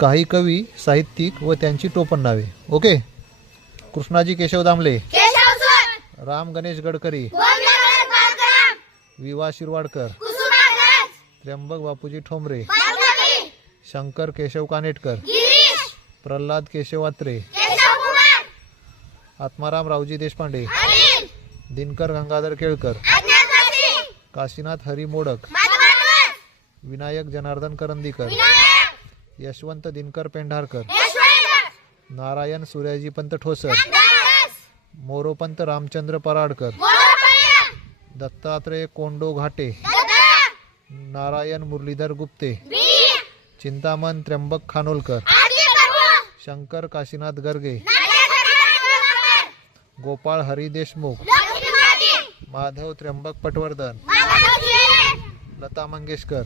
काही कवी, साहित्यिक व त्यांची टोपण नावे. ओके. कृष्णाजी केशव दामले, राम गणेश गडकरी, विवा शिरवाडकर, त्र्यंबक बापूजी ठोंबरे, शंकर केशव कानेटकर, प्रल्हाद केशव अत्रे, आत्माराम रावजी देशपांडे, दिनकर गंगाधर केळकर, काशीनाथ हरी मोडक, विनायक जनार्दन करंदीकर, यशवंत दिनकर पेंढारकर, नारायण सूर्याजी पंत ठोसर, मोरोपंत रामचंद्र पराडकर, दत्तात्रय कोंडो घाटे, नारायण मुरलीधर गुप्ते, चिंतामण त्र्यंबक खानोलकर, शंकर काशीनाथ गर्गे, गोपाळ हरी देशमुख, माधव त्र्यंबक पटवर्धन, लता मंगेशकर,